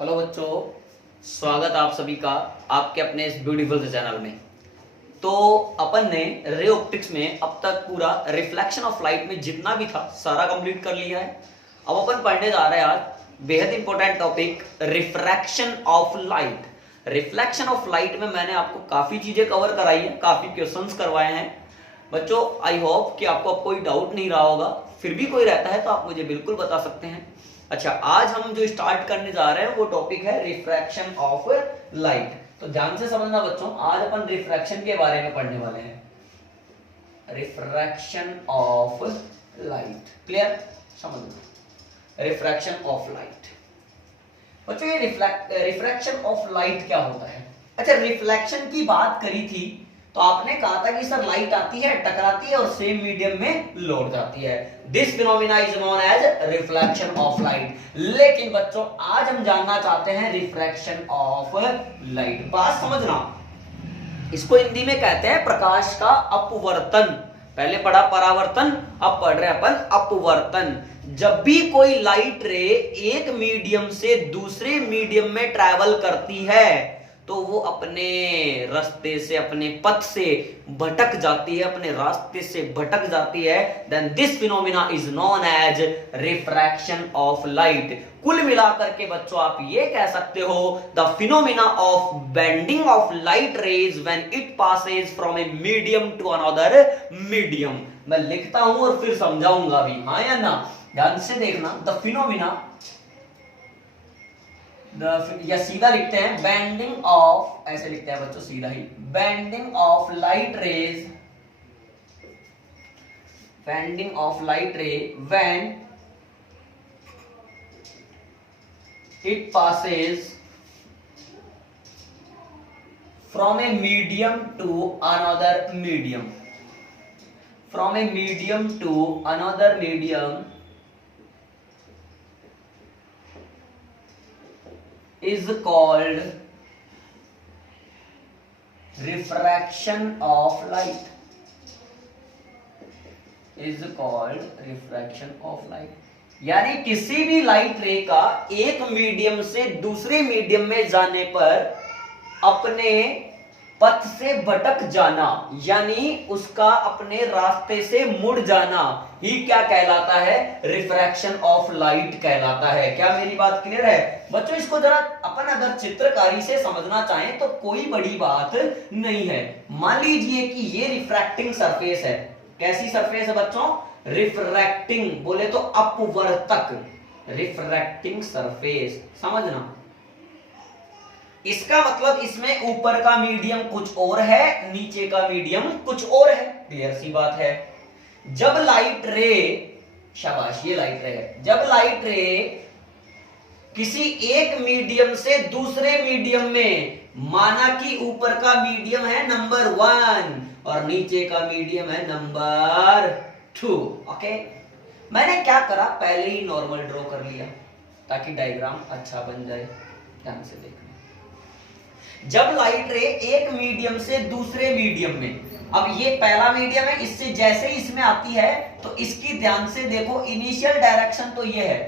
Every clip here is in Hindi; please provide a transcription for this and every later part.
हेलो बच्चों, स्वागत आप सभी का आपके अपने इस ब्यूटीफुल से चैनल में। तो अपन ने रे ऑप्टिक्स में अब तक पूरा रिफ्लेक्शन ऑफ लाइट में जितना भी था सारा कंप्लीट कर लिया है। अब अपन पढ़ने जा रहे हैं आज बेहद important topic refraction of light. Reflection of light में मैंने आपको काफी चीजें कवर कराई है, काफी क्वेश्चंस करवाए हैं बच्चों। आई होप कि आपको अब कोई डाउट नहीं रहा होगा, फिर भी कोई रहता है तो आप मुझे बिल्कुल बता सकते हैं। अच्छा, आज हम जो स्टार्ट करने जा रहे हैं वो टॉपिक है रिफ्रैक्शन ऑफ लाइट। तो ध्यान से समझना बच्चों, आज अपन रिफ्रैक्शन के बारे में पढ़ने वाले हैं। Refraction of light, clear? समझ लो रिफ्रैक्शन ऑफ लाइट। बच्चों ये रिफ्रैक्शन ऑफ लाइट क्या होता है? अच्छा, रिफ्लेक्शन की बात करी थी तो आपने कहा था कि सर लाइट आती है, टकराती है और सेम मीडियम में लौट जाती है। This phenomena is known as reflection of light. लेकिन बच्चों आज हम जानना चाहते हैं रिफ्रैक्शन ऑफ लाइट। बात समझना, इसको हिंदी में कहते हैं प्रकाश का अपवर्तन। पहले पढ़ा परावर्तन, अब पढ़ रहे अपन अपवर्तन। जब भी कोई लाइट रे एक मीडियम से दूसरे मीडियम में ट्रैवल करती है तो वो अपने रास्ते से, अपने पथ से भटक जाती है, अपने रास्ते से भटक जाती है। Then this phenomena is known as refraction of light. कुल मिलाकर के बच्चों आप ये कह सकते हो the phenomena of bending of light rays when it passes from a medium to another medium. मैं लिखता हूं और फिर समझाऊंगा भी, हाँ या ना? ध्यान से देखना, द फिनोमिना, या सीधा लिखते हैं बेंडिंग ऑफ, ऐसे लिखते हैं बच्चों सीधा ही, bending of light rays, bending of light ray when it passes from a medium to another medium, from a medium to another medium is called refraction of light, is called refraction of light। यानी किसी भी लाइट रे का एक मीडियम से दूसरे मीडियम में जाने पर अपने पथ से भटक जाना, यानी उसका अपने रास्ते से मुड़ जाना ही क्या कहलाता है? रिफ्रैक्शन ऑफ लाइट कहलाता है। क्या मेरी बात क्लियर है बच्चों? इसको जरा अपन अगर चित्रकारी से समझना चाहें तो कोई बड़ी बात नहीं है। मान लीजिए कि ये रिफ्रैक्टिंग सरफेस है। कैसी सरफेस है बच्चों? रिफ्रैक्टिंग, बोले तो अपवर्तक, रिफ्रैक्टिंग सरफेस। समझना, इसका मतलब इसमें ऊपर का मीडियम कुछ और है, नीचे का मीडियम कुछ और है। क्लियर सी बात है। जब लाइट रे, शाबाश, ये लाइट रे है, जब लाइट रे किसी एक मीडियम से दूसरे मीडियम में, माना कि ऊपर का मीडियम है नंबर 1 और नीचे का मीडियम है नंबर 2। ओके, मैंने क्या करा, पहले ही नॉर्मल ड्रॉ कर लिया ताकि डायग्राम अच्छा बन जाए। ध्यान से देखना, जब लाइट रे एक मीडियम से दूसरे मीडियम में, अब ये पहला मीडियम है, इससे जैसे ही इसमें आती है तो इसकी ध्यान से देखो इनिशियल डायरेक्शन तो ये है,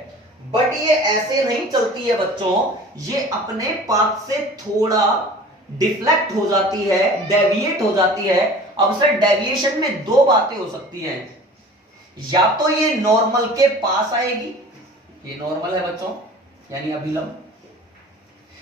बट ये ऐसे नहीं चलती है बच्चों, ये अपने पाथ से थोड़ा डिफ्लेक्ट हो जाती है, डेविएट हो जाती है। अब सर डेविएशन में दो बातें हो सकती हैं, या तो ये नॉर्मल के पास आएगी, ये नॉर्मल है बच्चों यानी अभिलंब,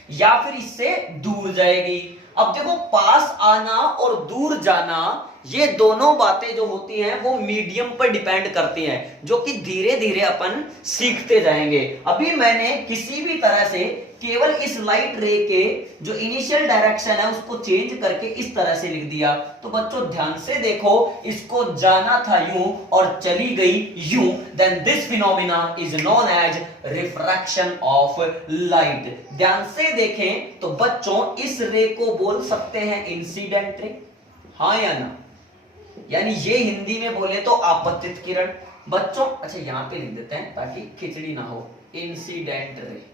या फिर इससे दूर जाएगी। अब देखो, पास आना और दूर जाना, ये दोनों बातें जो होती हैं वो मीडियम पर डिपेंड करती हैं, जो कि धीरे धीरे अपन सीखते जाएंगे। अभी मैंने किसी भी तरह से केवल इस लाइट रे के जो इनिशियल डायरेक्शन है उसको चेंज करके इस तरह से लिख दिया। तो बच्चों ध्यान से देखो, इसको जाना था यूं और चली गई यूं। Then this phenomena is known as refraction of light. ध्यान से देखें तो बच्चों इस रे को बोल सकते हैं इंसिडेंट रे, हाँ या ना? यानी ये हिंदी में बोले तो आपतित किरण बच्चों। अच्छा, यहां पे लिख देते हैं ताकि खिचड़ी ना हो, इंसिडेंट रे।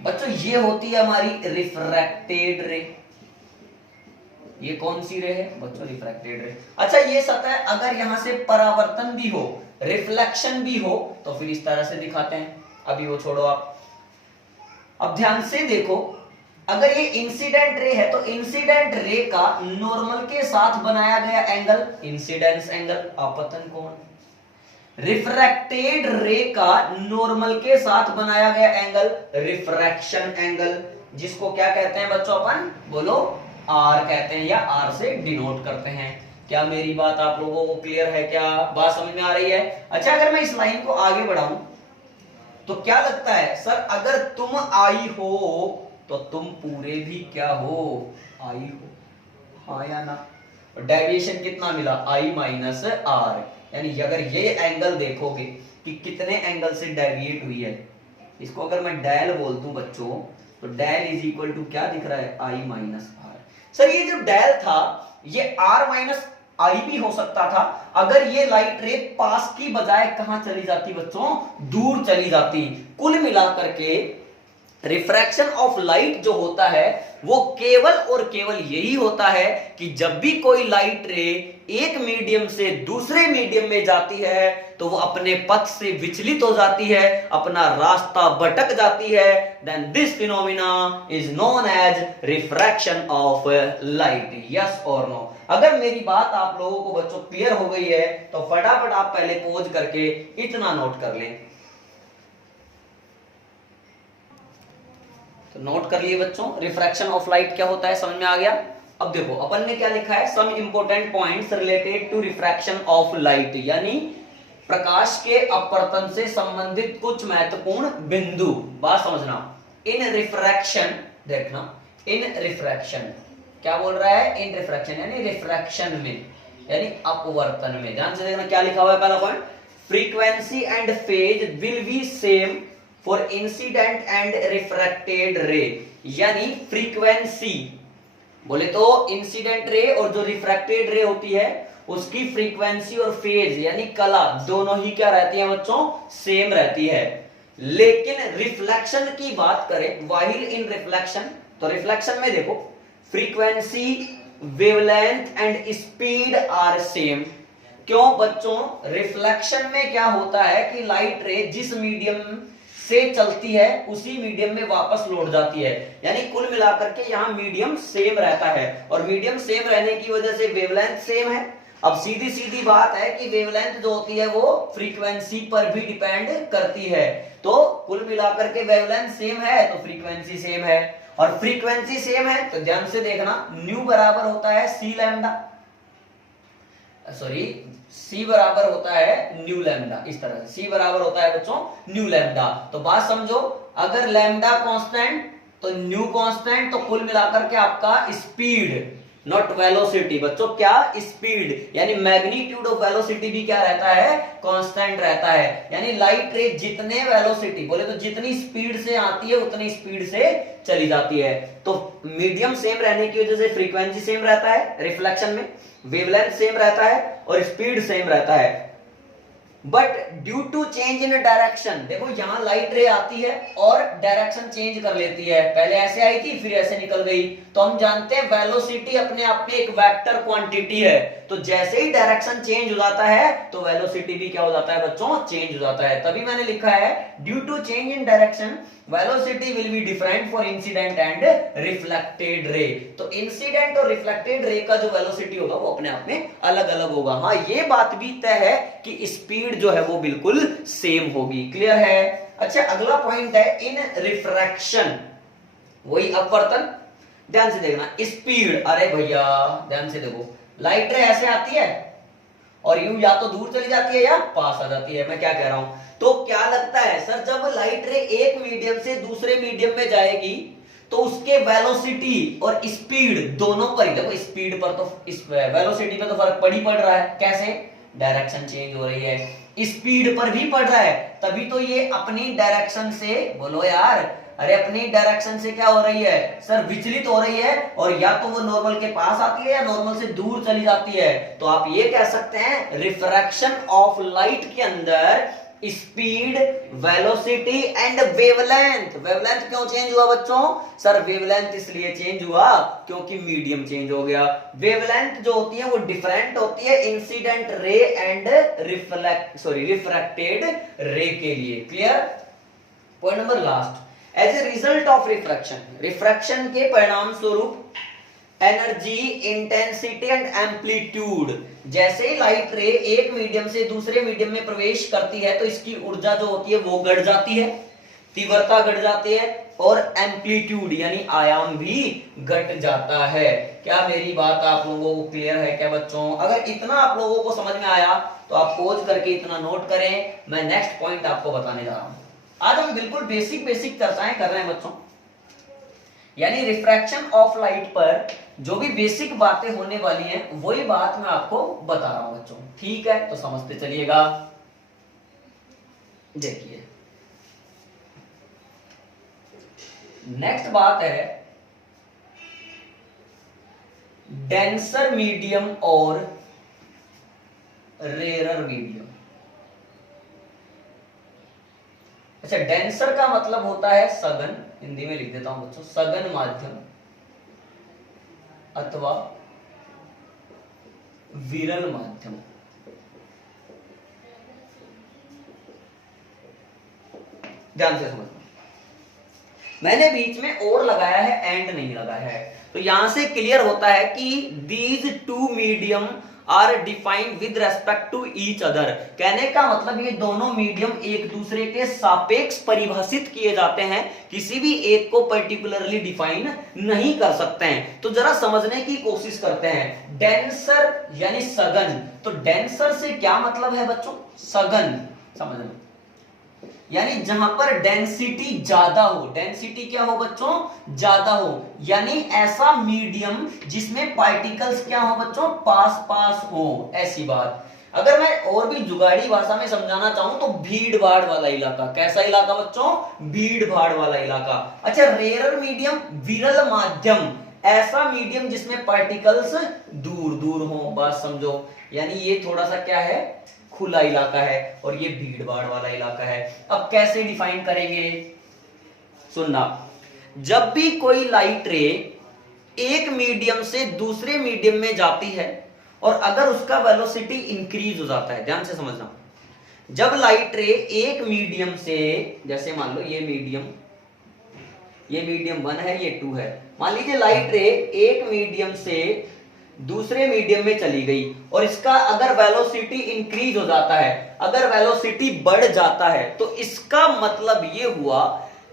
बच्चों ये होती है हमारी रिफ्रैक्टेड रे। ये कौन सी रे है बच्चों? रिफ्रैक्टेड रे। अच्छा, ये सतह अगर यहां से परावर्तन भी हो, रिफ्लेक्शन भी हो, तो फिर इस तरह से दिखाते हैं। अभी वो छोड़ो आप, अब ध्यान से देखो, अगर ये इंसिडेंट रे है तो इंसिडेंट रे का नॉर्मल के साथ बनाया गया एंगल इंसिडेंस एंगल, आपतन कोण। रिफ्रैक्टेड रे का नॉर्मल के साथ बनाया गया एंगल रिफ्रैक्शन एंगल, जिसको क्या कहते हैं बच्चों अपन, बोलो आर कहते हैं या आर से डिनोट करते हैं। क्या मेरी बात आप लोगों को क्लियर है? क्या बात समझ में आ रही है? अच्छा, अगर मैं इस लाइन को आगे बढ़ाऊं तो क्या लगता है सर, अगर तुम आई हो तो तुम पूरे भी क्या हो, आई हो, हाँ या ना? डेविएशन कितना मिला, आई माइनस आर, यानी अगर ये एंगल देखोगे कि कितने एंगल से डेविएट हुई है, इसको अगर मैं डेल बोल दूं बच्चों, तो डेल इज इक्वल टू क्या दिख रहा है, आई माइनस आर। सर ये जो डेल था ये आर माइनस आई भी हो सकता था अगर ये लाइट रे पास की बजाय कहां चली जाती बच्चों, दूर चली जाती। कुल मिलाकर के रिफ्रैक्शन ऑफ लाइट जो होता है वो केवल और केवल यही होता है कि जब भी कोई लाइट रे एक मीडियम से दूसरे मीडियम में जाती है तो वो अपने पथ से विचलित हो जाती है, अपना रास्ता भटक जाती है। Then this phenomena is known as refraction of light. Yes और नो? अगर मेरी बात आप लोगों को बच्चों क्लियर हो गई है तो फटाफट आप पहले पॉज करके इतना नोट कर लें। तो नोट कर लिए बच्चों, रिफ्रैक्शन ऑफ लाइट क्या होता है, समझ में आ गया? अब देखो अपन ने क्या लिखा है, some important points related to refraction of light, यानी प्रकाश के अपवर्तन से संबंधित कुछ महत्वपूर्ण बिंदु। बात समझना, इन रिफ्रैक्शन, देखना इन रिफ्रैक्शन क्या बोल रहा है, इन रिफ्रैक्शन यानी रिफ्रैक्शन में यानी अपवर्तन में। ध्यान से देखना क्या लिखा हुआ है, पहला point, frequency and phase will be same for incident and refracted रे, यानी फ्रीक्वेंसी बोले तो इंसिडेंट रे और जो रिफ्रैक्टेड रे होती है उसकी फ्रीक्वेंसी और फेज यानी कला दोनों ही क्या रहती है बच्चों, सेम रहती है। लेकिन रिफ्लेक्शन की बात करें, व्हाइल इन रिफ्लेक्शन, तो रिफ्लेक्शन में देखो frequency, wavelength and speed are same. क्यों बच्चों? रिफ्लेक्शन में क्या होता है कि लाइट रे जिस मीडियम से चलती है उसी मीडियम में वापस लौट जाती है, यानी कुल मिलाकर के यहां मीडियम सेम रहता है और मीडियम सेम रहने की वजह से वेवलेंथ सेम है। अब सीधी सीधी बात है कि वेवलेंथ जो होती है वो फ्रीक्वेंसी पर भी डिपेंड करती है, तो कुल मिलाकर के वेवलेंथ सेम है तो फ्रीक्वेंसी सेम है, और फ्रीक्वेंसी सेम है तो ध्यान से देखना न्यू बराबर होता है सी लैम्डा, सॉरी C बराबर होता है न्यू लैम्डा, इस तरह से C बराबर होता है बच्चों न्यू लैम्डा। तो बात समझो, अगर लैम्डा कांस्टेंट तो न्यू कांस्टेंट, तो कुल मिलाकर के आपका स्पीड नॉट वेलोसिटी बच्चों, क्या स्पीड यानी मैग्नीट्यूड ऑफ वेलोसिटी भी क्या रहता है, कांस्टेंट रहता है। यानी लाइट रे जितने वेलोसिटी बोले तो जितनी स्पीड से आती है उतनी स्पीड से चली जाती है, तो मीडियम सेम रहने की वजह से फ्रीक्वेंसी सेम रहता है रिफ्लेक्शन में, वेवलेंथ सेम रहता है और स्पीड सेम रहता है। But due to change in direction, देखो यहां लाइट रे आती है और डायरेक्शन चेंज कर लेती है, पहले ऐसे आई थी फिर ऐसे निकल गई, तो हम जानते हैं वेलोसिटी अपने आप में एक वेक्टर क्वांटिटी है, तो जैसे ही डायरेक्शन चेंज हो जाता है तो वेलोसिटी भी क्या हो जाता है बच्चों, चेंज हो जाता है। तभी मैंने लिखा है due to change in direction velocity will be different for incident and reflected ray. तो इंसिडेंट और रिफ्लेक्टेड रे का जो वेलोसिटी होगा वो अपने आप में अलग अलग होगा। हाँ ये बात भी तय है कि स्पीड जो है वो बिल्कुल सेम होगी। क्लियर है? अच्छा अगला पॉइंट है इन रिफ्रैक्शन, वही अपवर्तन, ध्यान से देखना स्पीड। अरे भैया ध्यान से देखो, लाइट रे ऐसे आती है और यूं या तो दूर चली जाती है या पास आ जाती है, मैं क्या कह रहा हूं, तो क्या लगता है सर जब लाइट रे एक मीडियम से दूसरे मीडियम में जाएगी तो उसके वेलोसिटी और स्पीड दोनों पर ही, देखो स्पीड पर तो इस वेलोसिटी पे तो फर्क पड़ रहा है, कैसे, डायरेक्शन चेंज हो रही है, स्पीड पर भी पड़ रहा है, तभी तो ये अपनी डायरेक्शन से, बोलो यार, अरे अपनी डायरेक्शन से क्या हो रही है सर, विचलित हो रही है, और या तो वो नॉर्मल के पास आती है या नॉर्मल से दूर चली जाती है। तो आप ये कह सकते हैं रिफ्रैक्शन ऑफ लाइट के अंदर speed, velocity and wavelength. Wavelength क्यों चेंज हुआ बच्चों? सर वेवलेंथ इसलिए चेंज हुआ क्योंकि मीडियम चेंज हो गया। वेवलेंथ जो होती है वो डिफरेंट होती है incident ray and refracted ray के लिए। Clear? Point number last, as a result of refraction, refraction के परिणाम स्वरूप एनर्जी, इंटेंसिटी एंड एम्पलीट्यूड, जैसे ही लाइट रे एक मीडियम से दूसरे मीडियम में प्रवेश करती है तो इसकी ऊर्जा जो होती है वो घट जाती है, तीव्रता घट जाती है, और एम्पलीट्यूड यानी आयाम भी घट जाता है। क्या मेरी बात आप लोगों को क्लियर है क्या बच्चों? अगर इतना आप लोगों को समझ में आया तो आप पॉज करके इतना नोट करें, मैं नेक्स्ट पॉइंट आपको बताने जा रहा हूं। आज हम बिल्कुल बेसिक बेसिक चर्चाएं कर रहे हैं बच्चों, यानी रिफ्रैक्शन ऑफ लाइट पर जो भी बेसिक बातें होने वाली हैं वही बात मैं आपको बता रहा हूं बच्चों, ठीक है? तो समझते चलिएगा। देखिए नेक्स्ट बात है डेंसर मीडियम और रेरर मीडियम। अच्छा, डेंसर का मतलब होता है सघन, हिंदी में लिख देता हूं बच्चों, सघन माध्यम अथवा विरल माध्यम। ध्यान से समझना, मैंने बीच में और लगाया है, एंड नहीं लगाया है, तो यहां से क्लियर होता है कि these two medium are defined with respect to each other. कहने का मतलब ये दोनों मीडियम एक दूसरे के सापेक्ष परिभाषित किए जाते हैं, किसी भी एक को पर्टिकुलरली डिफाइन नहीं कर सकते हैं। तो जरा समझने की कोशिश करते हैं। डेंसर यानी सघन, तो डेंसर से क्या मतलब है बच्चों? सघन, समझना, यानी जहां पर डेंसिटी ज्यादा हो। डेंसिटी क्या हो बच्चों? ज्यादा हो, यानी ऐसा मीडियम जिसमें पार्टिकल्स क्या हो बच्चों? पास पास हो, ऐसी बात। अगर मैं और भी जुगाड़ी भाषा में समझाना चाहूं तो भीड़ भाड़ वाला इलाका। कैसा इलाका बच्चों? भीड़ भाड़ वाला इलाका। अच्छा, रेयर मीडियम, विरल माध्यम, ऐसा मीडियम जिसमें पार्टिकल्स दूर दूर हो, बात समझो। यानी ये थोड़ा सा क्या है? खुला इलाका है, और ये भीड़ भाड़ वाला इलाका है। अब कैसे डिफाइन करेंगे? सुनना, जब भी कोई लाइट रे एक मीडियम से दूसरे मीडियम में जाती है और अगर उसका वेलोसिटी इंक्रीज हो जाता है, ध्यान से समझना, जब लाइट रे एक मीडियम से, जैसे मान लो ये मीडियम 1 है, ये 2 है, मान लीजिए लाइट रे एक मीडियम से दूसरे मीडियम में चली गई और इसका अगर वेलोसिटी इंक्रीज हो जाता है, अगर वेलोसिटी बढ़ जाता है, तो इसका मतलब ये हुआ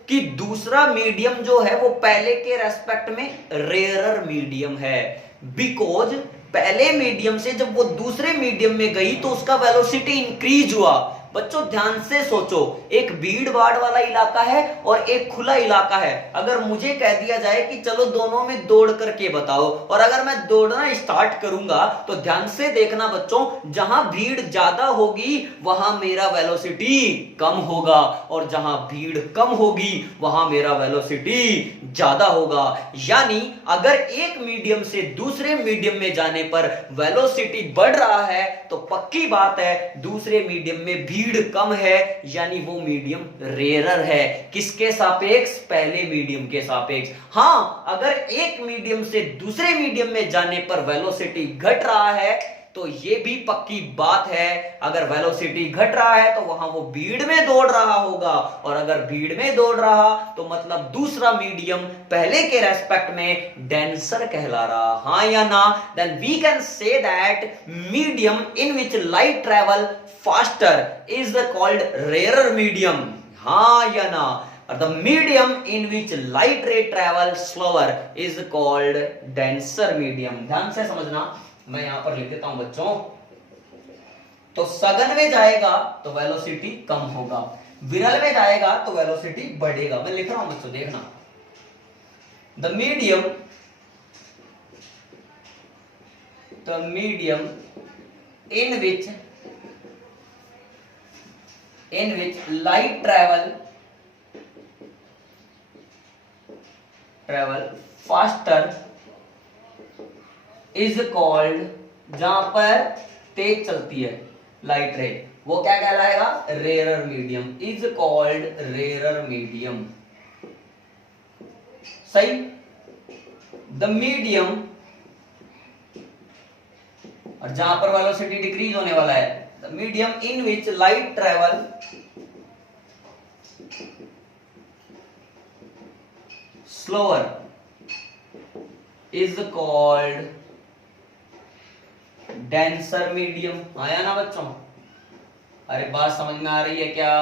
कि दूसरा मीडियम जो है वो पहले के रेस्पेक्ट में रेयरर मीडियम है। बिकॉज पहले मीडियम से जब वो दूसरे मीडियम में गई तो उसका वेलोसिटी इंक्रीज हुआ। बच्चों ध्यान से सोचो, एक भीड़ भाड़ वाला इलाका है और एक खुला इलाका है। अगर मुझे कह दिया जाए कि चलो दोनों में दौड़ करके बताओ, और अगर मैं दौड़ना स्टार्ट करूंगा तो ध्यान से देखना बच्चों, जहां भीड़ ज्यादा होगी वहां मेरा वेलोसिटी कम होगा, और जहां भीड़ कम होगी वहां मेरा वेलोसिटी ज्यादा होगा। यानी अगर एक मीडियम से दूसरे मीडियम में जाने पर वेलोसिटी बढ़ रहा है तो पक्की बात है दूसरे मीडियम में भीड़ कम है, यानी वो मीडियम रेयरर है। किसके सापेक्ष? पहले मीडियम के सापेक्ष। हां, अगर एक मीडियम से दूसरे मीडियम में जाने पर वेलोसिटी घट रहा है तो ये भी पक्की बात है, अगर वेलोसिटी घट रहा है तो वहां वो भीड़ में दौड़ रहा होगा, और अगर भीड़ में दौड़ रहा तो मतलब दूसरा मीडियम पहले के रेस्पेक्ट में डेंसर कहला रहा। हां या ना? Then we can say that medium in which light travel faster is called rarer medium. हां या ना? The medium in which light ray travel slower is called denser medium। ध्यान से समझना, मैं यहां पर लिख देता हूं बच्चों। तो सघन में जाएगा तो वेलोसिटी कम होगा, विरल में जाएगा तो वेलोसिटी बढ़ेगा। मैं लिख रहा हूं बच्चों, देखना। The medium in which light travel faster is called, जहां पर तेज चलती है लाइट रे, वो क्या कहलाएगा? Rarer medium, is called rarer medium. सही। द मीडियम, और जहां पर वेलोसिटी डिक्रीज होने वाला है, the medium in which light travel slower is called denser medium। आया ना बच्चों? अरे बात समझ में आ रही है क्या?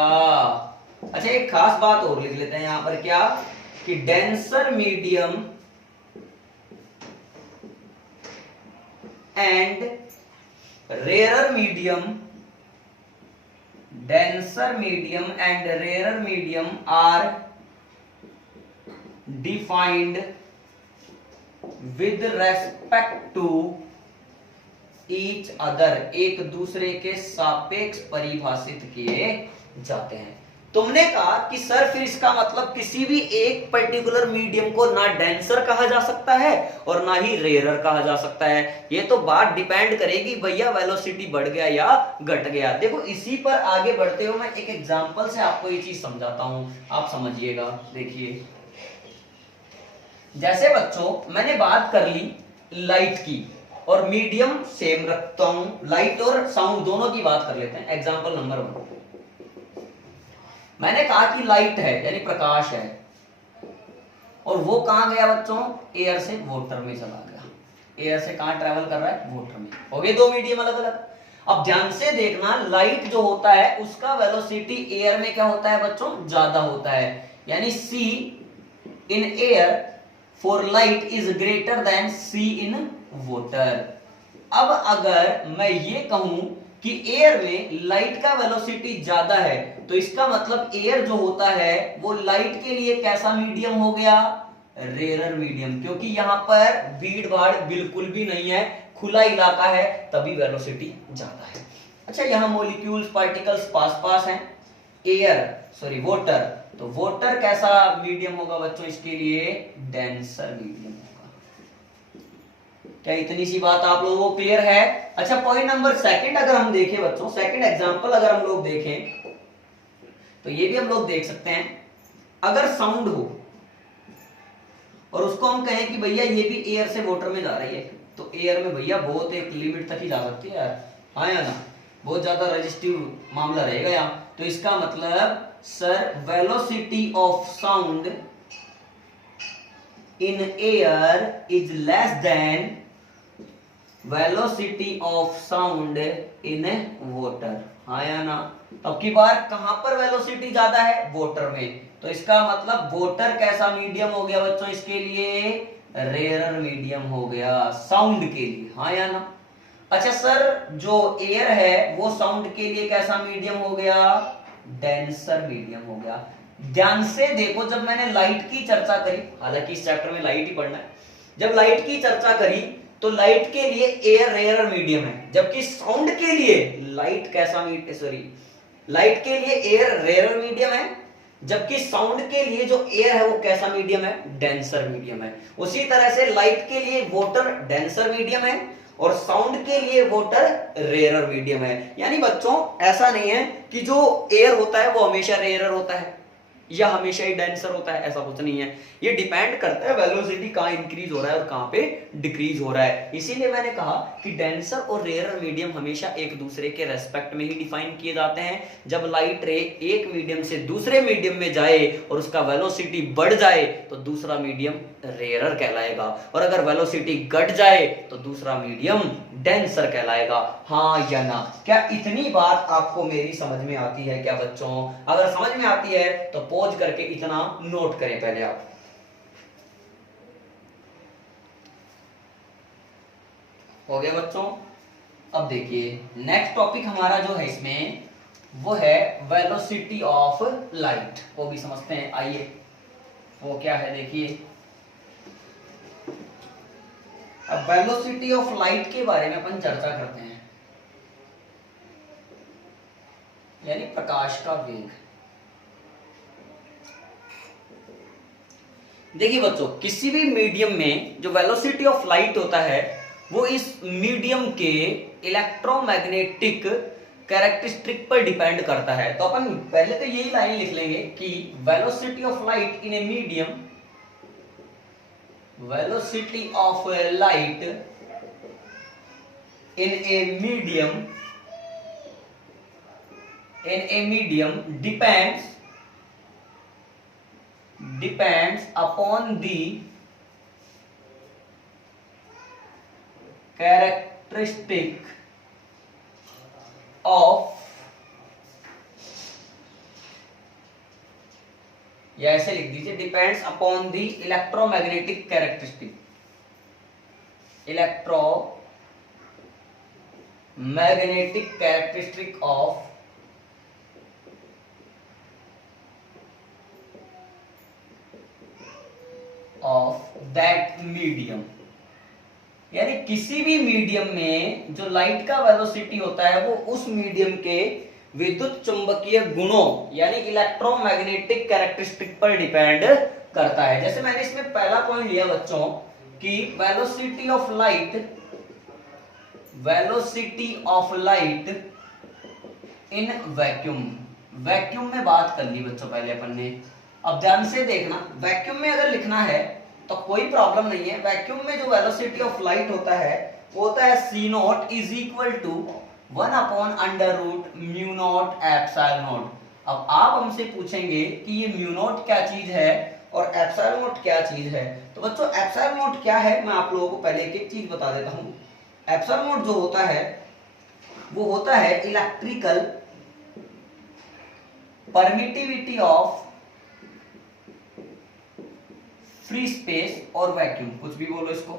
अच्छा एक खास बात और लिख लेते हैं यहां पर, क्या कि denser medium and rarer medium, denser medium and rarer medium are defined with respect to each other, एक दूसरे के सापेक्ष परिभाषित किए जाते हैं। तुमने कहा कि सर फिर इसका मतलब किसी भी एक पर्टिकुलर मीडियम को ना डेंसर कहा जा सकता है और ना ही रेयरर कहा जा सकता है। ये तो बात डिपेंड करेगी भैया वेलोसिटी बढ़ गया या घट गया। देखो इसी पर आगे बढ़ते हुए मैं एक एग्जांपल से आपको ये चीज समझाता हूं, आप समझिएगा। देखिए जैसे बच्चों मैंने बात कर ली लाइट की, और मीडियम सेम रखता हूं, लाइट और साउंड दोनों की बात कर लेते हैं। एग्जांपल नंबर 1, मैंने कहा कि लाइट है यानी प्रकाश है, और वो कहां गया बच्चों? एयर से वाटर में चला गया। एयर से कहां ट्रेवल कर रहा है? वाटर में। हो गए दो मीडियम अलग अलग। अब ध्यान से देखना, लाइट जो होता है उसका वेलोसिटी एयर में क्या होता है बच्चों? ज्यादा होता है, यानी c in air for light is greater than c in water. अब अगर मैं ये कहूं कि एयर में लाइट का वेलोसिटी ज्यादा है, तो इसका मतलब एयर जो होता है वो लाइट के लिए कैसा मीडियम हो गया? रेयरर मीडियम, क्योंकि यहां पर भीड़ भाड़ बिल्कुल भी नहीं है, खुला इलाका है, तभी वेलोसिटी ज्यादा है। अच्छा यहां मॉलिक्यूल्स पार्टिकल्स पास पास हैं, वाटर, तो वाटर कैसा मीडियम होगा बच्चों? इसके लिए डेंसर मीडियम होगा। क्या इतनी सी बात आप लोगों को क्लियर है? अच्छा पॉइंट नंबर 2 अगर हम देखें बच्चों, सेकंड एग्जांपल अगर हम लोग देखें तो ये भी हम लोग देख सकते हैं। अगर साउंड हो और उसको हम कहें कि भैया ये भी एयर से वाटर में जा रही है, तो एयर में भैया बहुत एक लिमिट तक ही जा सकती है यार, हाँ या ना? बहुत ज्यादा रेजिस्टिव मामला रहेगा यहाँ। तो इसका मतलब sir velocity of sound in air is less than velocity of sound in water, हाँ या ना? अब की बार कहां पर वेलोसिटी ज्यादा है? वाटर में। तो इसका मतलब वाटर कैसा मीडियम हो गया बच्चों? इसके लिए रेयरर मीडियम हो गया साउंड के लिए, हाँ या ना? अच्छा सर जो एयर है वो साउंड के लिए कैसा मीडियम हो गया? डेंसर मीडियम हो गया। ध्यान से देखो, जब मैंने लाइट की चर्चा करी, हालांकि इस चैप्टर में लाइट ही पढ़ना है, जब लाइट की चर्चा करी तो लाइट के लिए एयर रेयर मीडियम है, जबकि साउंड के लिए लाइट कैसा लाइट के लिए एयर रेयर मीडियम है, जबकि साउंड के लिए जो एयर है वो कैसा मीडियम है? डेंसर मीडियम है। उसी तरह से लाइट के लिए वाटर डेंसर मीडियम है और साउंड के लिए वाटर रेयरर मीडियम है। यानी बच्चों ऐसा नहीं है कि जो एयर होता है वो हमेशा रेयरर होता है या हमेशा ही डेंसर होता है, ऐसा कुछ नहीं है। ये डिपेंड करता है वेलोसिटी कहां इंक्रीज हो रहा है और कहां पे डिक्रीज हो रहा है। इसीलिए मैंने कहा कि डेंसर और रेयरर मीडियम हमेशा एक दूसरे के रेस्पेक्ट में ही डिफाइन किए जाते हैं। जब लाइट रे एक मीडियम से दूसरे मीडियम में जाए और उसका वेलोसिटी बढ़ जाए तो दूसरा मीडियम रेयरर कहलाएगा, और अगर वेलोसिटी घट जाए तो दूसरा मीडियम डेंसर कहलाएगा, हाँ या ना? क्या इतनी बात आपको मेरी समझ में आती है क्या बच्चों? अगर समझ में आती है तो पॉज करके इतना नोट करें पहले आप। हो गया बच्चों? अब देखिए नेक्स्ट टॉपिक हमारा जो है इसमें वो है वेलोसिटी ऑफ लाइट, वो भी समझते हैं। आइए वो क्या है देखिए। अब वेलोसिटी ऑफ लाइट के बारे में अपन चर्चा करते हैं, यानी प्रकाश का वेग। देखिए बच्चों किसी भी मीडियम में जो वेलोसिटी ऑफ लाइट होता है वो इस मीडियम के इलेक्ट्रोमैग्नेटिक कैरेक्टरिस्टिक पर डिपेंड करता है। तो अपन पहले तो यही लाइन लिख लेंगे कि velocity of light in a medium, velocity of light in a medium depends depends upon the characteristic of, या ऐसे लिख दीजिए, depends upon the electromagnetic characteristic, electromagnetic characteristic of that medium. यानी किसी भी मीडियम में जो लाइट का वेलोसिटी होता है वो उस मीडियम के विद्युत चुंबकीय गुणों यानी इलेक्ट्रोमैग्नेटिक कैरेक्टरिस्टिक पर डिपेंड करता है। जैसे मैंने इसमें पहला पॉइंट लिया बच्चों कि velocity of light in vacuum. Vacuum में बात कर ली बच्चों पहले अपन ने। अब ध्यान से देखना, वैक्यूम में अगर लिखना है तो कोई प्रॉब्लम नहीं है। वैक्यूम में जो वेलोसिटी ऑफ लाइट होता है वो होता है c not is equal to 1 upon under root mu not epsilon not. अब आप हमसे पूछेंगे कि ये म्यू नॉट क्या चीज है और एप्सिलॉन नॉट क्या चीज है। तो बच्चों एप्सिलॉन नॉट क्या है मैं आप लोगों को पहले एक चीज बता देता हूं। एप्सिलॉन नॉट जो होता है वो होता है electrical permittivity of free space और वैक्यूम, कुछ भी बोलो इसको,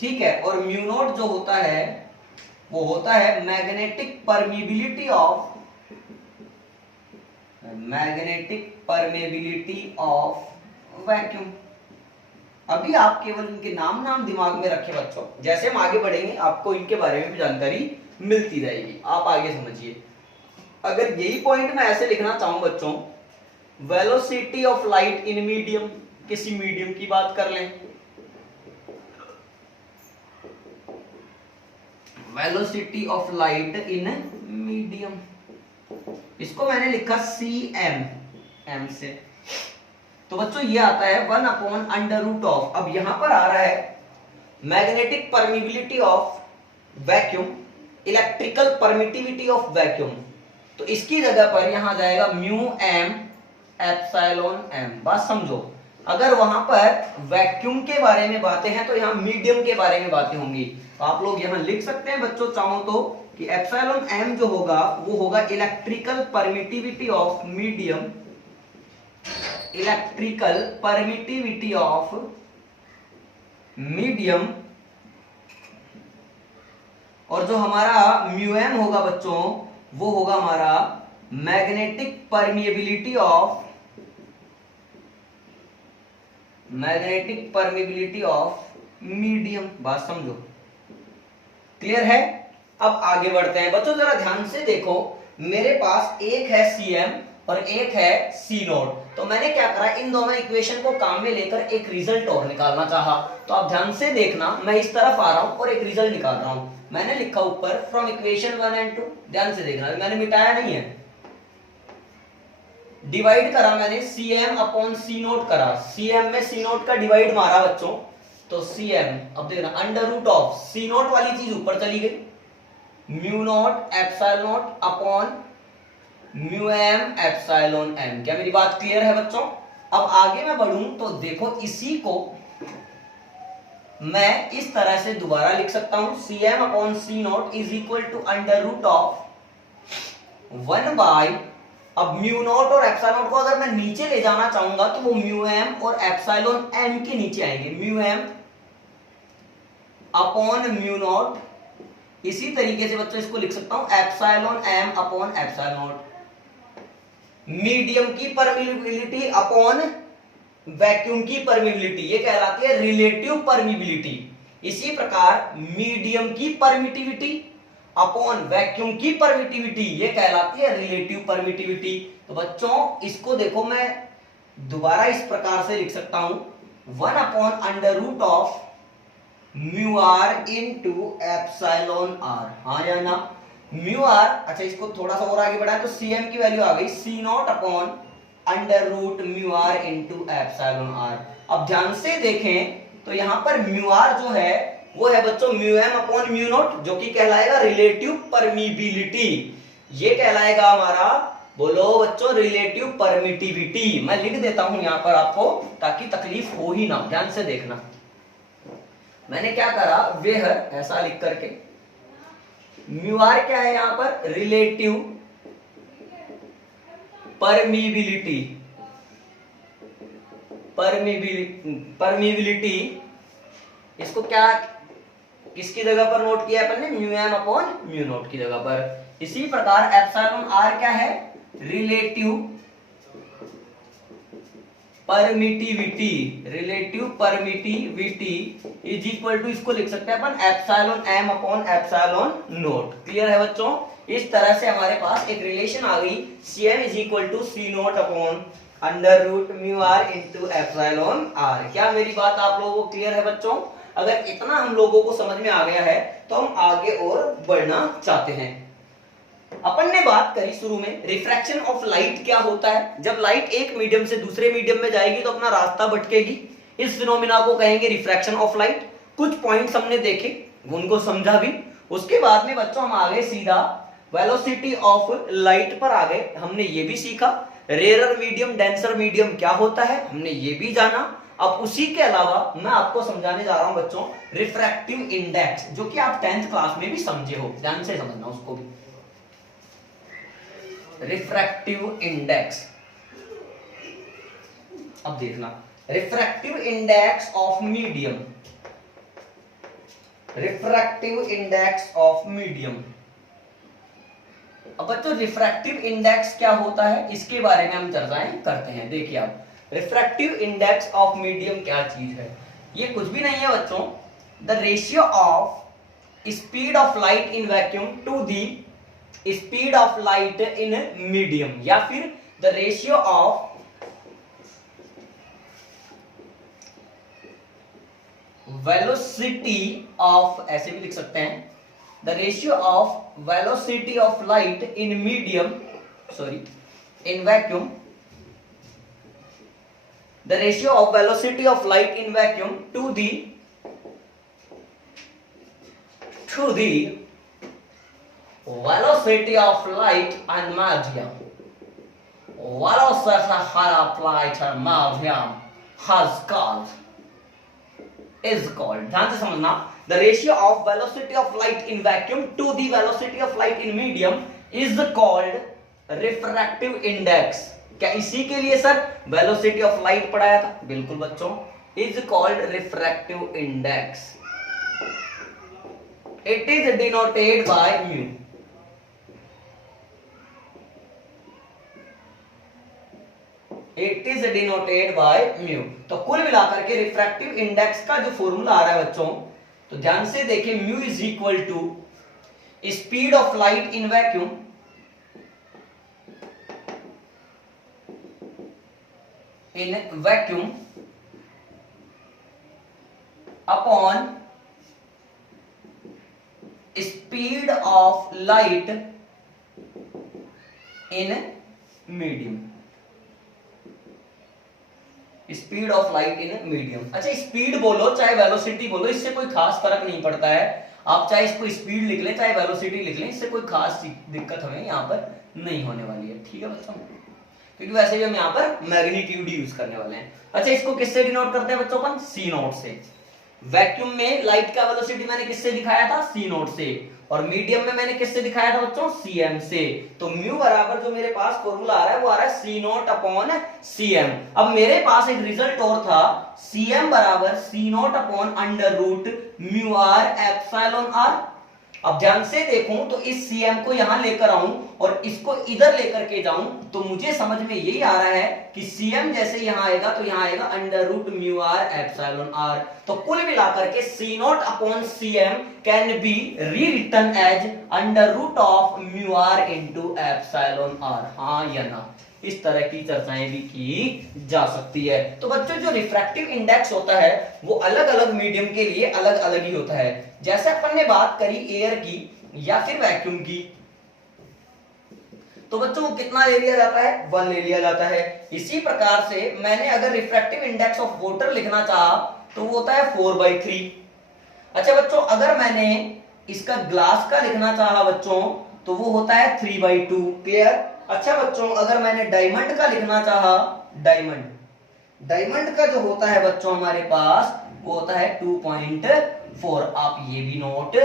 ठीक है। और म्यू नॉट जो होता है वो होता है मैग्नेटिक परमिबिलिटी ऑफ वैक्यूम। अभी आप केवल इनके नाम दिमाग में रखे बच्चों, जैसे हम आगे बढ़ेंगे आपको इनके बारे में भी जानकारी मिलती रहेगी, आप आगे समझिए। अगर यही पॉइंट मैं ऐसे लिखना चाहूं बच्चों, velocity of light in medium, किसी मीडियम की बात कर लें, velocity of light in medium, इसको मैंने लिखा cm, m से। तो बच्चों ये आता है 1 अपॉन अंडर रूट ऑफ, अब यहां पर आ रहा है magnetic permeability of vacuum, electrical permittivity of vacuum, तो इसकी जगह पर यहां जाएगा म्यू m एप्सिलॉन m। बात समझो, अगर वहां पर वैक्यूम के बारे में बातें हैं तो यहां मीडियम के बारे में बातें होंगी। तो आप लोग यहां लिख सकते हैं बच्चों चाहो तो कि एप्सिलॉन m जो होगा वो होगा electrical permittivity of medium, electrical permittivity of medium, और जो हमारा म्यू m होगा बच्चों वो होगा हमारा मैग्नेटिक परमिएबिलिटी ऑफ मीडियम। बात समझो, क्लियर है। अब आगे बढ़ते हैं बच्चों, जरा ध्यान से देखो, मेरे पास एक है cm और एक है c नॉट। तो मैंने क्या करा, इन दोनों इक्वेशन को काम में लेकर एक रिजल्ट और निकालना चाहा। तो आप ध्यान से देखना, मैं इस तरफ आ रहा हूं और एक रिजल्ट निकाल रहा हूं। मैंने लिखा ऊपर फ्रॉम इक्वेशन 1 एंड 2, ध्यान से देखना, मैंने मिटाया नहीं है, डिवाइड करा मैंने cm अपॉन c नोट करा, cm में c नोट का डिवाइड मारा बच्चों, तो cm, अब देखना under root of c not वाली चीज ऊपर चली गई, mu not epsilon not upon mu m epsilon m। क्या मेरी बात क्लियर है बच्चों। अब आगे मैं बढ़ूं तो देखो, इसी को मैं इस तरह से दोबारा लिख सकता हूं, cm upon c not is equal to under root of 1 by, अब म्यू नॉट और एप्सिलॉन नॉट को अगर मैं नीचे ले जाना चाहूंगा तो वो म्यू m और एप्सिलॉन m के नीचे आएंगे, mu m upon mu not. इसी तरीके से बच्चों इसको लिख सकता हूं epsilon m upon epsilon not, medium की परमिबिलिटी अपॉन वैक्यूम की परमिबिलिटी, ये कहलाती है रिलेटिव परमिबिलिटी। इसी प्रकार मीडियम की परमिटिविटी अपॉन वैक्यूम की परमिटिविटी, ये कहलाती है रिलेटिव परमिटिविटी। तो बच्चों इसको देखो, मैं दोबारा इस प्रकार से लिख सकता हूं 1 upon under root of mu R into epsilon R, हाँ या ना, म्यू आर। अच्छा इसको थोड़ा सा और आगे बढ़ाएं तो cm की वैल्यू आ गई c not upon under root mu R into epsilon R. अब ध्यान से देखें तो यहां पर म्यू आर जो है वो है बच्चों mu m upon mu not, जो कि कहलाएगा रिलेटिव परमिबिलिटी, ये कहलाएगा हमारा बोलो बच्चों, रिलेटिव परमिटिविटी। मैं लिख देता हूं यहां पर आपको, ताकि तकलीफ हो ही ना। ध्यान से देखना, मैंने क्या करा, वेहर ऐसा लिख करके, म्यू आर क्या है यहां पर, रिलेटिव परमिबिलिटी। परमिबिलिटी इसको क्या, किसकी जगह पर नोट किया अपन ने, mu M upon mu naught की जगह पर। इसी प्रकार एप्सिलॉन आर क्या है, relative permittivity. Relative permittivity is equal to, इसको लिख सकते हैं अपन epsilon M upon epsilon naught. Clear है बच्चों? इस तरह से हमारे पास एक रिलेशन आ गई, C M is equal to C note upon under root mu R into epsilon R. क्या मेरी बात आप लोगों को क्लियर है बच्चों? अगर इतना हम लोगों को समझ में आ गया है तो हम आगे और बढ़ना चाहते हैं। अपन ने बात करी शुरू में, रिफ्रैक्शन ऑफ लाइट क्या होता है। जब लाइट एक मीडियम से दूसरे मीडियम में जाएगी तो अपना रास्ता भटकेगी। इस फिनोमिना को कहेंगे रिफ्रैक्शन ऑफ लाइट। कुछ पॉइंट्स हमने देखे, उनको समझा भी। उसके बाद में बच्चों हम आ गए सीधा वेलोसिटी ऑफ लाइट पर आ गए। हमने ये भी सीखा रेयरर मीडियम डेंसर मीडियम क्या होता है, हमने ये भी जाना। अब उसी के अलावा मैं आपको समझाने जा रहा हूं बच्चों रिफ्रैक्टिव इंडेक्स, जो कि आप 10th क्लास में भी समझे हो। ध्यान से समझना उसको भी। रिफ्रैक्टिव इंडेक्स, अब देखना, refractive index of medium. Refractive index of medium. अब बच्चों रिफ्रैक्टिव इंडेक्स क्या होता है, इसके बारे में हम चर्चाएं करते हैं। देखिए आप, रिफ्रैक्टिव इंडेक्स ऑफ मीडियम क्या चीज है। ये कुछ भी नहीं है बच्चों, the ratio of speed of light in vacuum to the speed of light in medium, या फिर the ratio of velocity of, ऐसे भी लिख सकते हैं, the ratio of velocity of light in medium, sorry in vacuum, the ratio of velocity of light in vacuum to the velocity of light and medium. Velocity of light and medium is called, ध्यान से समझना, the ratio of velocity of light in vacuum to the velocity of light in medium is called refractive index. क्या इसी के लिए सर वेलोसिटी ऑफ लाइट पढ़ाया था? बिल्कुल बच्चों, is called refractive index. It is denoted by mu. It is denoted by mu. तो कुल मिलाकर के रिफ्रैक्टिव इंडेक्स का जो फॉर्मूला आ रहा है बच्चों, तो ध्यान से देखिए, mu is equal to speed of light in vacuum upon speed of light in medium. Speed of light in medium. अच्छा, स्पीड बोलो चाहे वेलोसिटी बोलो, इससे कोई खास फर्क नहीं पड़ता है। आप चाहे इसको स्पीड लिख लें चाहे वेलोसिटी लिख लें, इससे कोई खास दिक्कत हमें यहाँ पर नहीं होने वाली है। ठीक है बच्चों, क्योंकि वैसे भी हम यहाँ पर मैग्नीट्यूड यूज करने वाले हैं। अच्छा, इसको किससे डिनोट करते हैं बच्चों अपन? सी नोट से। वैक्यूम में लाइट का वेलोसिटी मैंने किससे दिखाया था? सी नोट से। और मीडियम में मैंने किससे दिखाया था बच्चों? सी एम से। तो म्यू बराबर जो मेरे पास फॉर्मूला आ रहा है वो आ रहा है सी नोट अपॉन सी एम। अब मेरे पास एक रिजल्ट और था, सी एम बराबर C note upon under root mu R epsilon R. अब ध्यान से देखूं तो इस सीएम को यहां लेकर आऊं और इसको इधर लेकर के जाऊं, तो मुझे समझ में यही आ रहा है कि सीएम जैसे यहां आएगा तो यहां आएगा under root mu R epsilon R. तो कुल मिलाकर के C naught upon CM can be rewritten as under root of mu R into epsilon R. हाँ या ना, इस तरह की चर्चाएं भी की जा सकती है। तो बच्चों, जो रिफ्रैक्टिव इंडेक्स होता है वो अलग अलग मीडियम के लिए अलग अलग ही होता है। जैसे अपन ने बात करी एयर की या फिर वैक्यूम की, तो बच्चों वो कितना ले लिया जाता है? 1 ले लिया जाता है। इसी प्रकार से मैंने अगर रिफ्रैक्टिव इंडेक्स ऑफ वाटर लिखना चाहा तो वो होता है 4/3। अच्छा बच्चों, अगर मैंने इसका ग्लास का लिखना चाहा बच्चों तो वो होता है 3/2। क्लियर? अच्छा बच्चों, अगर मैंने डायमंड का लिखना चाहा, डायमंड का जो होता है बच्चों हमारे पास वो होता है 2.4। आप ये भी नोट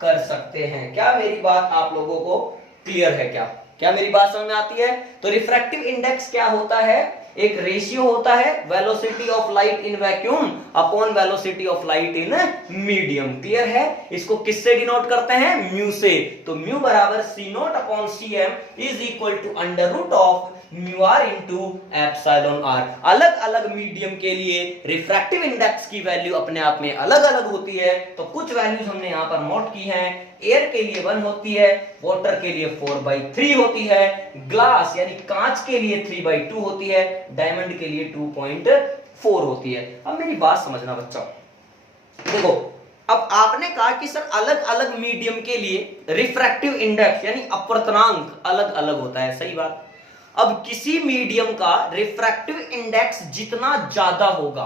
कर सकते हैं। क्या मेरी बात आप लोगों को क्लियर है? क्या क्या मेरी बात समझ में आती है? तो रिफ्रैक्टिव इंडेक्स क्या होता है? एक रेशियो होता है velocity of light in vacuum upon velocity of light in medium. Clear है? इसको किससे डिनोट करते हैं? म्यू से। तो म्यू बराबर C naught upon C M is equal to under root of mu R into epsilon R. अलग अलग मीडियम के लिए रिफ्रैक्टिव इंडेक्स की वैल्यू अपने आप में अलग अलग होती है। तो कुछ वैल्यूज हमने यहां पर नोट की हैं। एयर के लिए 1 होती है, वाटर के लिए 4/3 होती है, ग्लास यानी कांच के लिए 3/2 होती है, डायमंड के लिए 2.4 होती है। अब मेरी बात समझना बच्चों, देखो अब आपने कहा कि सर अलग अलग मीडियम के लिए रिफ्रैक्टिव इंडेक्स यानी अपवर्तनांक अलग अलग होता है। सही बात। अब किसी मीडियम का रिफ्रैक्टिव इंडेक्स जितना ज्यादा होगा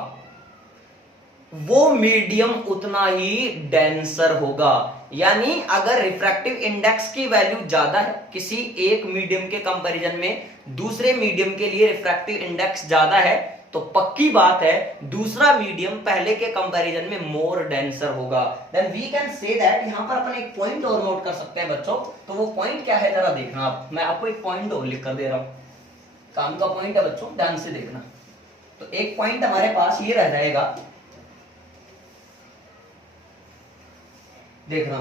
वो मीडियम उतना ही डेंसर होगा। यानी अगर रिफ्रैक्टिव इंडेक्स की वैल्यू ज्यादा है किसी एक मीडियम के कंपैरिजन में, दूसरे मीडियम के लिए रिफ्रैक्टिव इंडेक्स ज्यादा है, तो पक्की बात है दूसरा मीडियम पहले के कंपैरिजन में मोर डेंसर होगा। Then we can say that. यहां पर अपन एक पॉइंट और नोट कर सकते हैं बच्चों। तो वो पॉइंट क्या है जरा देखना आप। मैं आपको एक पॉइंट और लिख कर दे रहा हूं, काम का पॉइंट है बच्चों, ध्यान से देखना। तो एक पॉइंट हमारे पास ये रह जाएगा, देखना।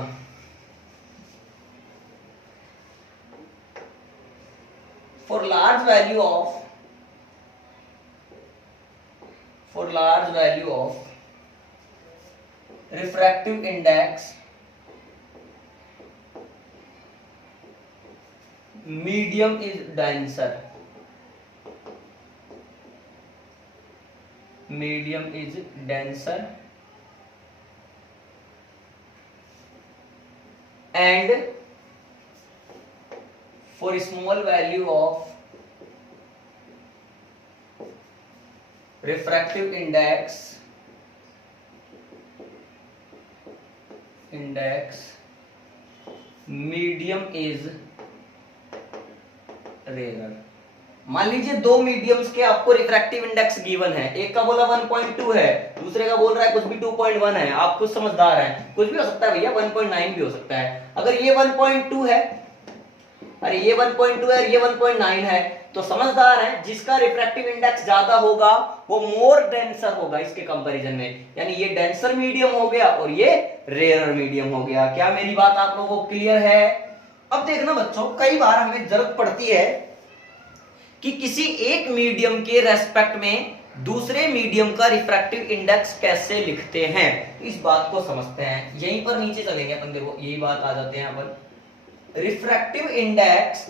For large value of refractive index medium is denser, and for small value of refractive index medium is rarer। मान लीजिए दो मीडियम्स के आपको रिफ्रैक्टिव इंडेक्स गिवन है, एक का बोला 1.2 है, दूसरे का बोल रहा है कुछ भी 2.1 है। आप कुछ समझदार हैं, कुछ भी हो सकता है भैया, 1.9 भी हो सकता है। अगर ये 1.2 है, अरे ये 1.2 है, ये 1.9 है, तो समझदार है जिसका रिफ्रैक्टिव इंडेक्स ज्यादा होगा वो मोर डेंसर होगा इसके कंपैरिजन में। यानी ये डेंसर मीडियम हो गया और ये रेयर मीडियम हो गया। क्या मेरी बात आप लोगों को क्लियर है? अब देखना बच्चों, कई बार हमें जरूरत पड़ती है कि किसी एक मीडियम के रेस्पेक्ट में दूसरे मीडियम का रिफ्रैक्टिव इंडेक्स कैसे लिखते हैं। इस बात को समझते हैं। यहीं पर नीचे चलेंगे अपन, देखो यही बात आ जाते हैं अपन। Refractive index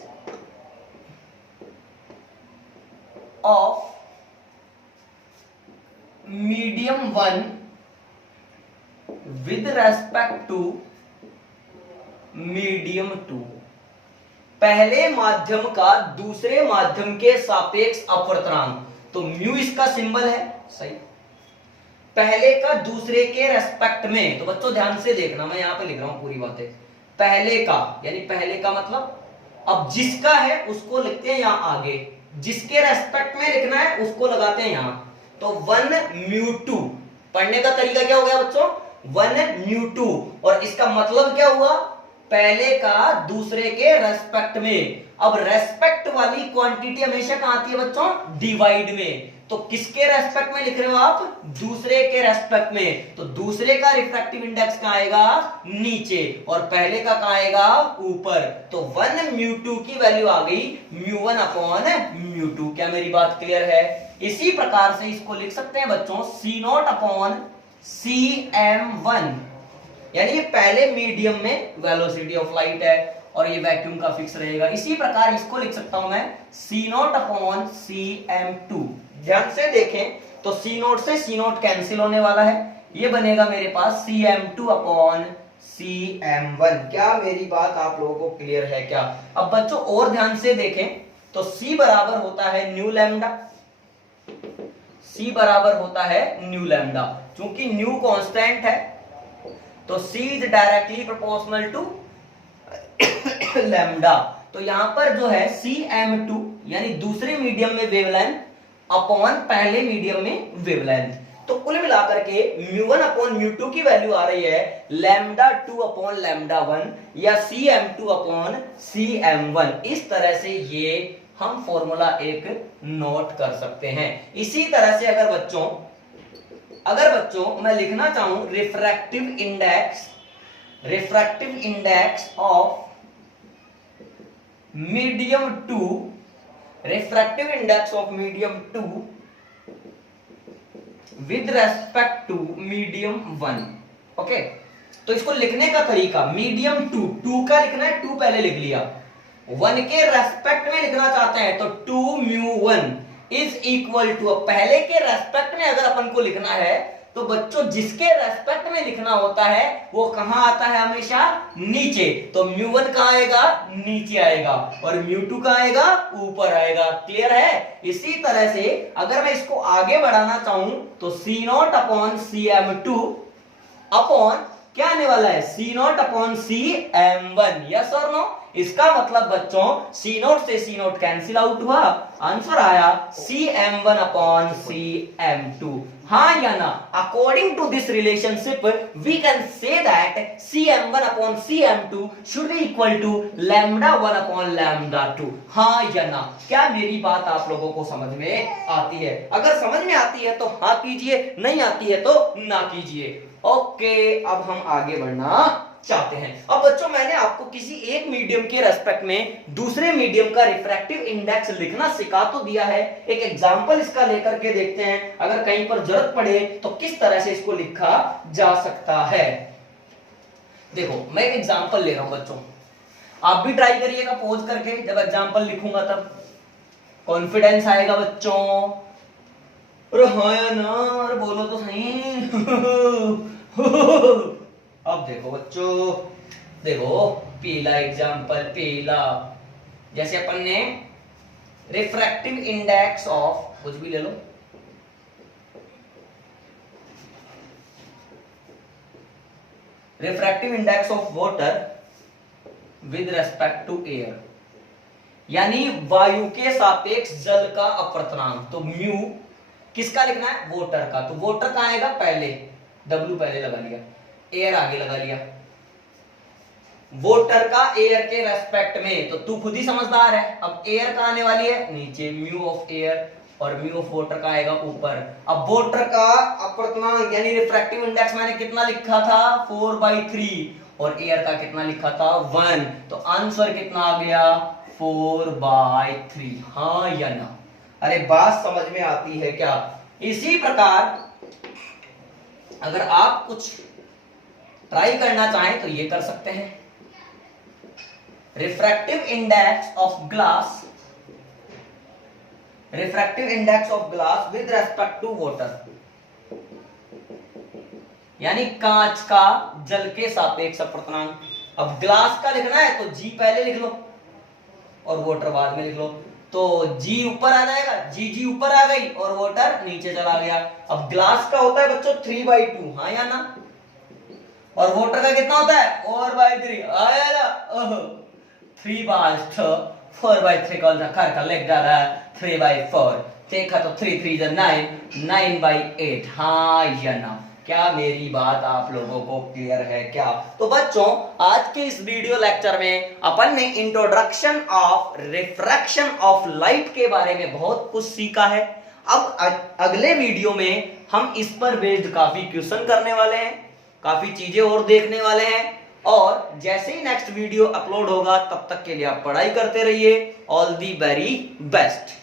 of medium 1 with respect to medium 2। पहले माध्यम का दूसरे माध्यम के सापेक्ष अपवर्तनांक, तो म्यू इसका सिंबल है। सही। पहले का दूसरे के रेस्पेक्ट में, तो बच्चों ध्यान से देखना, मैं यहां पे लिख रहा हूं पूरी बातें। पहले का यानी पहले का मतलब अब जिसका है उसको लिखते हैं यहां आगे, जिसके रेस्पेक्ट में लिखना है उसको लगाते हैं यहां। तो 1μ2 पढ़ने का तरीका क्या हो गया बच्चों? 1μ2। और इसका मतलब क्या हुआ? पहले का दूसरे के रेस्पेक्ट में। अब रेस्पेक्ट वाली क्वांटिटी हमेशा कहां आती है बच्चों? डिवाइड में। तो किसके रेस्पेक्ट में लिख रहे हो आप? दूसरे के रेस्पेक्ट में। तो दूसरे का रिफ्रैक्टिव इंडेक्स कहां आएगा? नीचे। और पहले का कहां आएगा? ऊपर। तो 1μ2 की वैल्यू आ गई μ1 अपॉन μ2। क्या मेरी बात क्लियर है? इसी प्रकार से इसको लिख सकते हैं बच्चों C0 अपॉन Cm1। यानी ये पहले मीडियम में वेलोसिटी ऑफ लाइट है और ये वैक्यूम का फिक्स रहेगा। इसी प्रकार इसको लिख सकता हूं मैं C0 अपॉन Cm2। ध्यान से देखें तो C0 से C0 कैंसिल होने वाला है, ये बनेगा मेरे पास Cm2 अपॉन Cm1। क्या मेरी बात आप लोगों को क्लियर है क्या? अब बच्चों और ध्यान से देखें तो C बराबर होता है न्यू लैम्डा, C बराबर होता है न्यू लैम्डा। चूंकि न्यू कांस्टेंट है तो C is directly proportional to lambda. तो यहां पर जो है CM2 यानी दूसरे मीडियम में वेवलेंथ अपॉन पहले मीडियम में वेवलेंथ, तो कुल मिलाकर के μ1 अपॉन μ2 की वैल्यू आ रही है λ2 अपॉन λ1 या CM2 अपॉन CM1। इस तरह से ये हम फॉर्मूला एक नोट कर सकते हैं। इसी तरह से अगर बच्चों मैं लिखना चाहूं refractive index of medium 2, refractive index of medium 2 with respect to medium 1। Okay, तो इसको लिखने का तरीका मीडियम 2 का लिखना है, 2 पहले लिख लिया, 1 के रेस्पेक्ट में लिखना चाहते हैं तो 2μ1 इज इक्वल टू, पहले के रेस्पेक्ट में अगर अपन को लिखना है तो बच्चों जिसके रेस्पेक्ट में लिखना होता है वो कहां आता है, हमेशा नीचे। तो μ1 कहां आएगा, नीचे आएगा, और μ2 कहां आएगा, ऊपर आएगा। क्लियर है? इसी तरह से अगर मैं इसको आगे बढ़ाना चाहूं तो C0 अपॉन CM2 अपॉन क्या आने वाला है, C0 अपॉन CM1। यस और नो? इसका मतलब बच्चों C0 से C0 कैंसिल आउट हुआ, आंसर आया CM1 अपॉन CM2। हाँ या ना? According to this relationship we can say that CM1 upon CM2 should be equal to λ1 upon λ2। हाँ या ना? क्या मेरी बात आप लोगों को समझ में आती है? अगर समझ में आती है तो हाँ कीजिए, नहीं आती है तो ना कीजिए। ओके, अब हम आगे बढ़ना चाहते हैं। अब बच्चों मैंने आपको किसी एक मीडियम के रेस्पेक्ट में दूसरे मीडियम का रिफ्रैक्टिव इंडेक्स लिखना सिखा तो दिया है। एक एग्जांपल इसका लेकर के देखते हैं, अगर कहीं पर जरूरत पड़े तो किस तरह से इसको लिखा जा सकता है। देखो मैं एक एग्जांपल ले रहा हूं बच्चों, आप भी ट्राई करिएगा पॉज करके, जब एग्जांपल लिखूंगा तब कॉन्फिडेंस आएगा बच्चों। अरे हाँ या ना, अरे बोलो तो सही। अब देखो बच्चों, देखो पीला एग्जांपल, पीला जैसे अपन ने रिफ्रैक्टिव इंडेक्स ऑफ, कुछ भी ले लो, refractive index of water with respect to air, यानी वायु के सापेक्ष जल का अपवर्तनांक। तो म्यू किसका लिखना है, वाटर का, तो वाटर का आएगा पहले, W पहले लगा लिया, एयर आगे लगा लिया। वाटर का एयर के रेस्पेक्ट में, तो तू खुद ही समझदार है। अब एयर का आने वाली है नीचे, म्यू ऑफ एयर, और म्यू ऑफ वाटर का आएगा ऊपर। अब वाटर का अपवर्तनांक यानी रिफ्रैक्टिव इंडेक्स मैंने कितना लिखा था, 4/3, और एयर का कितना लिखा था, 1। तो आंसर कितना आ गया, 4/3। हाँ या ना? अरे बात समझ में आती है क्या? इसी प्रकार अगर आप कुछ ट्राई करना चाहें तो ये कर सकते हैं। Refractive index of glass, refractive index of glass with respect to water, यानी कांच का जल के सापेक्ष अपवर्तनांक। अब ग्लास का लिखना है तो G पहले लिख लो और वाटर बाद में लिख लो, तो G ऊपर आ जाएगा, G ऊपर आ गई और वाटर नीचे चला गया। अब ग्लास का होता है बच्चों 3/2, हाँ या ना? और वाटर का कितना होता है, 4/3, आया ना? 3/2, 4/3 कौन सा खर का लेग डाला, 3/4 देखा तो 3 3 9, 9/8। हाँ या ना? क्या मेरी बात आप लोगों को क्लियर है क्या? तो बच्चों आज के इस वीडियो लेक्चर में अपन ने introduction of refraction of light के बारे में बहुत कुछ सीखा है। अब अगले वीडियो में हम इस पर बेस्ड काफी क्वेश्चन करने वाले हैं, काफी चीजें और देखने वाले हैं, और जैसे ही नेक्स्ट वीडियो अपलोड होगा तब तक के लिए आप पढ़ाई करते रहिए। All the very best.